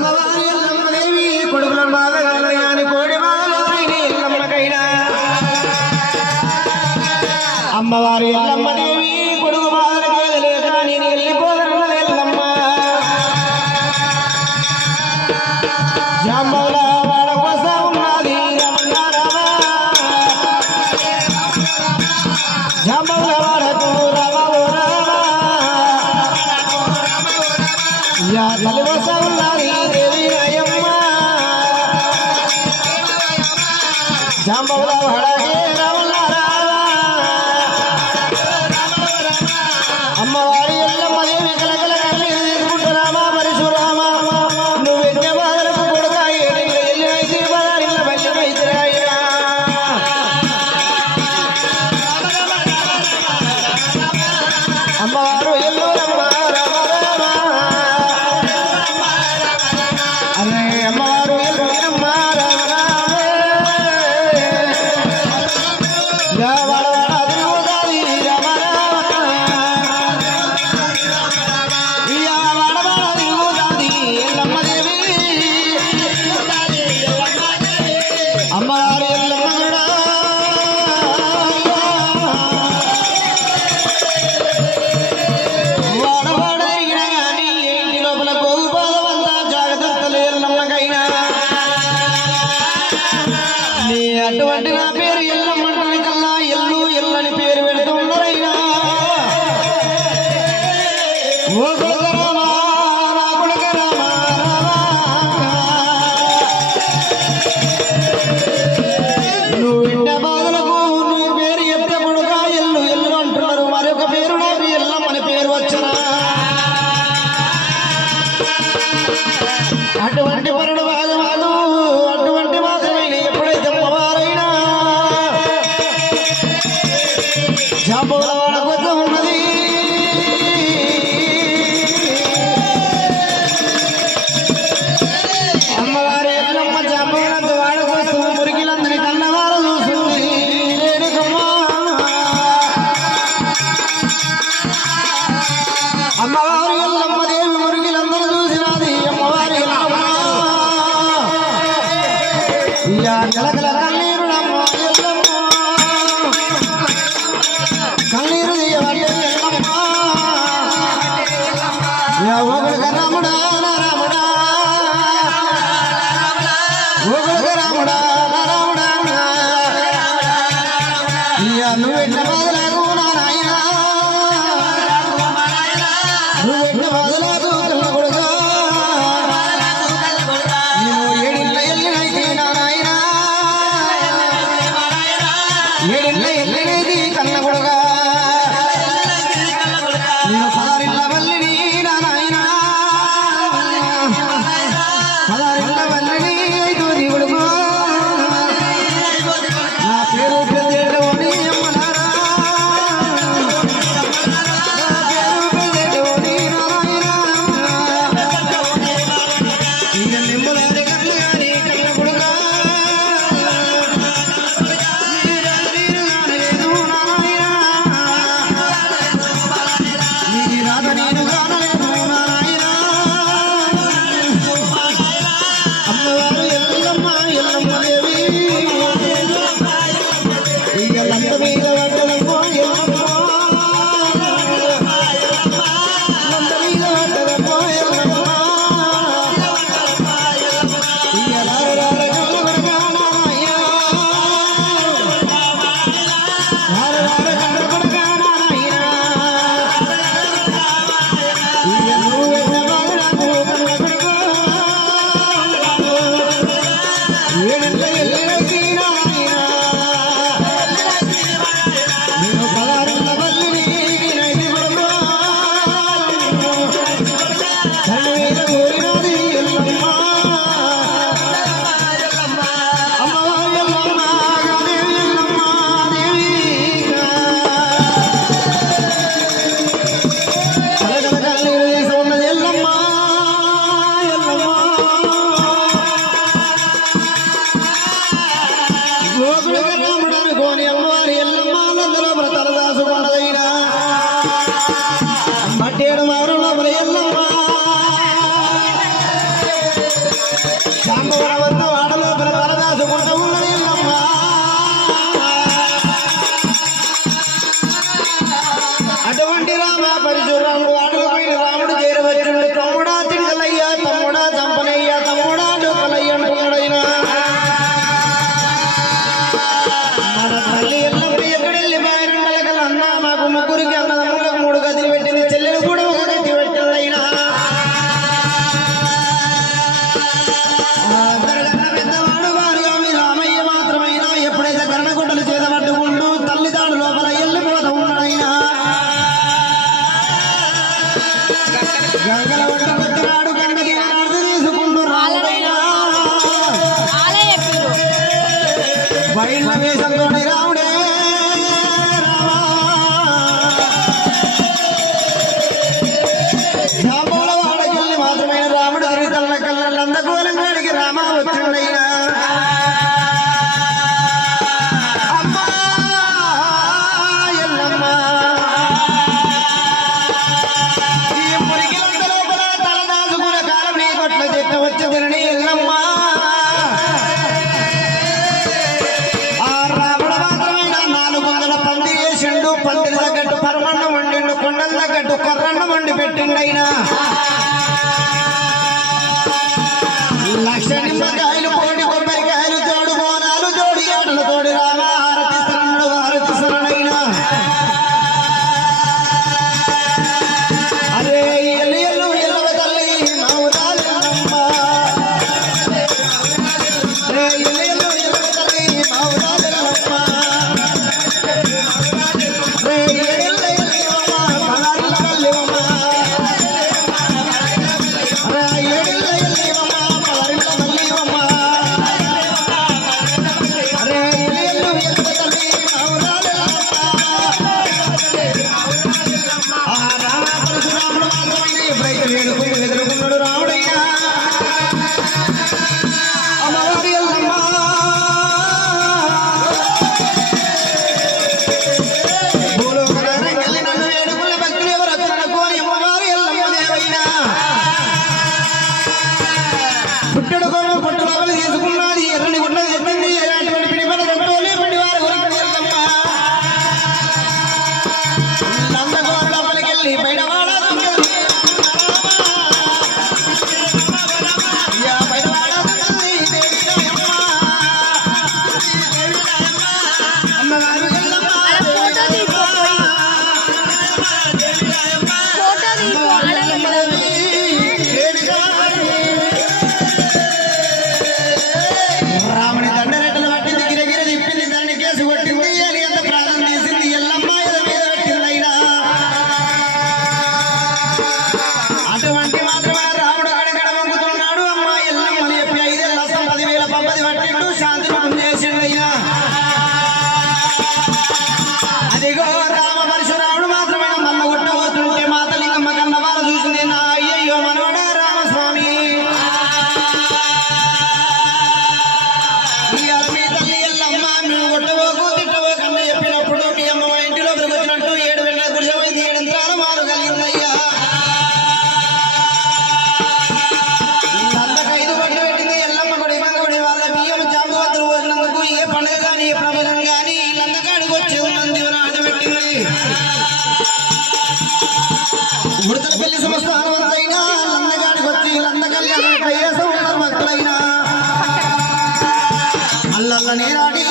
అమ్మవారి ఎల్లమ్మదేవి కొడుకుల బాధగాని కోడి బాధలైన ఎల్లమ్మకైనా అమ్మవారి ఎల్లమ్మదేవి కొడుకు బాధలకే లేక నేను వెళ్ళిపోదన్న ఎల్లమ్మ జాంబవుల వాడ కోసం ఉన్నది రమణ రామ జాంబవుల వాడకు రామో రామ యా తల్లి కోసం ఉన్నది దేవి రాయమ్మ జాంబవుల వాడకే రమణ రామ అమ్మవారి ఎల్లమ్మ దేవి కలకల కన్నీరు తీసుకుంటున్నామా పరశురామ నువ్వు ఎన్న బాధలకు కొడుక ఎల్లినైతే బదారిల్ల బల్లినైతే రాయినా అమ్మవారు ఎల్లురమ్మ రామ రామ అరే అమ్మవారు ఎల్లురమ్మ రామ రామ వాడ తిరుగుతాది రామ అమ్మవారి ఎల్లమ్మడా వాడవాడ ఎగిన గాని ఇంటి లోపల గోపాదమంతా జాగ్రత్తలు ఎల్లమ్మకైనా నీ అటువంటి నా పేరు ఎల్లమ్మంటని కల్లా ఎల్లు ఎల్లని పేరు పెడుతున్నారైనా ఓ గోదరామా నా కొడుక రామ నువ్వు ఎన్న బాధలకు నువ్వు పేరు ఎత్త కొడుక ఎల్లు ఎల్లు అంటున్నారు మరొక పేరు నాకు ఎల్లమ్మని పేరు వచ్చనా అటువంటి పరుడు బాధమాదు అటువంటి మాత్రమైన ఎప్పుడైతే అమ్మవారైనా జాంబవుల వాడ కొత్త ఉన్నది అమ్మవారి ఎల్లమ్మ జాంబవులంత వాడ కోసం మురికిలందరి కన్నవారు చూస్తుంది రేణుకమ్మ అమ్మవారి ఎల్లమ్మ దేవి మురికిలందరూ చూసినది అమ్మవారి ఎల్లమ్మ ఇయా కలకల కన్నీరు నమ్మ ఎల్లమ్మ కన్నీరు తీయబడ్డ ఎల్లమ్మ యా ఒకడుక రాముడా నా రాముడా ఒకడుక రాముడా నా రాముడా ఇయా నువ్వెన్న బాధలకు నా నాయనా నువ్వెన్న బాధలకు కన్న కొడుక నేను ఏడిళ్ళ ఎల్లినైతే నా నాయనా ఏడిళ్ళ ఎల్లినైతే కన్న కొడుక నేను పదారిళ్ళ వల్లిని నా నాయనా పదారిళ్ళ వల్లిని ఐదు కొడుకు నా పేరు పెద్దోని అమ్మనారా నా పేరు పెద్దోని నారాయణ ఇక నిమ్మలారి కళ్ళు గాని కన్న కొడుక లేదు నారాయణ నీ రాత నేను కానలేదు నారాయణ అమ్మవారి సాంబవరవద్దు ఆడలోపల తలదాసుకుంటూ ఉన్నది ఎల్లమ్మ. అటువంటి రామ పరశురాముడు ఆడలపైన రాముడు చేరవచ్చుడు. తమ్ముడా తింగలయ్యా, తమ్ముడా చంపనయ్యా, తమ్ముడా డొక్కలయ్య అంటున్నాడైనా. మన తల్లి ఎల్లమ్మ ఎక్కడెళ్ళి బాయరుండలకల అన్న మాకు ముగ్గురికి అన్నదమ్ములకు 3 గదులు పెట్టింది. చెల్లెలు కూడా ఒక గది పెట్టిందైనా. పెద్దవాడు వారుగా మీ రామయ్య మాత్రమైనా ఎప్పుడైతే కరణగుడ్డలు చేతబట్టుకుంటూ తల్లిదాడు లోపల వెళ్ళిపోతూ ఉన్నాడైనా. గంగల ఒడ్డు పెద్దవాడు గంగ తీరాడు తీసుకుంటూ రాముడైనా. వైళ్ళ వేషంతోని రాముడే జాంబోల వాడకెళ్ళి మాత్రమైన రాముడు తిరిగి తల్ల కళ్ళ అందకూలంగాడికి రామ వచ్చిండైనా. అమ్మా ఎల్లమ్మ ఈ మురికిలంత లోపల తల దాచుకునే కాలం నీ కొట్ల చెట్ట వచ్చి తినని ఎల్లమ్మ. ఆ రాముడు మాత్రమైన 4 వందల పంది వేసిండు. పందిరి తగ్గట్టు పరమన్నం వండిండు. కొండల తగ్గట్టు కొర్రన్నం వండి పెట్టిండైనా. 1,00,000 నిమ్మకాయలు, 1,00,000 కొబ్బరికాయలు, తోడు బోనాలు, జోడి ఏటలు తోడి రామ హారతి శరణుడు హారతి శరణైనా. అరే ఎల్లు ఎల్లు ఎల్లవ తల్లి మౌరాలమ్మ. రే ఎల్లు ఎల్లు ఎల్లవ తల్లి మౌరాలమ్మ. రే ఎల్ల ఎల్లమ్మ పలారుల వల్లెమ్మ. రే ఎల్ల ఎల్లమ్మ పలారుల వల్లెమ్మ. రే ఎల్లు ఎల్లవ తల్లి మౌరాలమ్మ. ఆ రామ పరశురాముడు మాత్రమైన ఎప్పుడైతే వేడుకుని ఎదుర్కొన్నాడు రాముడైనా. అమ్మవారి ఎల్లమ్మ భూలోక నగరంకెళ్ళి నన్ను వేడుకున్న భక్తులు ఎవరు వచ్చారనుకో అని అమ్మవారి ఎల్లమ్మ దేవైనా. పుట్టడు కొమ్మ పుట్టు లోపల తీసుకున్నది. ఎర్రని గుడ్డలు చెప్పింది. ఎలాంటి పిడిపడ గంటోలే పడి వారు గురించి ఎల్లమ్మ. నందగోర లోపలికెళ్ళి బయటవాడ రాముని దండరెట్టలు పట్టింది. గిరగిర తిప్పింది. దాన్ని కేసు కొట్టింది. ఏలి ఎంత ప్రాణం తీసింది. ఎల్లమ్మ ఎద మీద పెట్టిందైనా. అటువంటి మాత్రమే రాముడు అడగడ వంగుతున్నాడు. అమ్మ ఎల్లమ్మని చెప్పి 5 ఏళ్ళ అస్తం 10,000 పంపది పట్టిండు. శాంతిని చేసిండైనా. అదిగో రామ పరశురాముడు మాత్రమే మల్ల కొట్టబోతుంటే మాతలింగమ్మ కన్న వాళ్ళ చూసింది. నా అయ్యయ్యో మనవడా రామస్వామి. ఇవాళ మీ తల్లి ఎల్లమ్మ మేము కొట్టబోకు తిట్టబోకు అని చెప్పినప్పుడు మీ అమ్మ మా ఇంటిలోకి వచ్చినట్టు 7 వెళ్ళ గుడిసెపోయింది. 7 యంత్రాల మారు కలిగిందయ్యా. నందకైదు పట్టు పెట్టింది. ఎల్లమ్మ గుడి మంగడి వాళ్ళ బియ్యం జాంబవంతులు పోసినందుకు ఏ పండుగ కానీ ఏ ప్రబలం కానీ లందకాడికి వచ్చి ఉన్నది ఆట పెట్టింది. ఉడతల పెళ్లి సంస్థానవంతైనా లందగాడికి వచ్చి లంద కళ్యాణం భక్తులైనా అల్లల్ల నేరాడి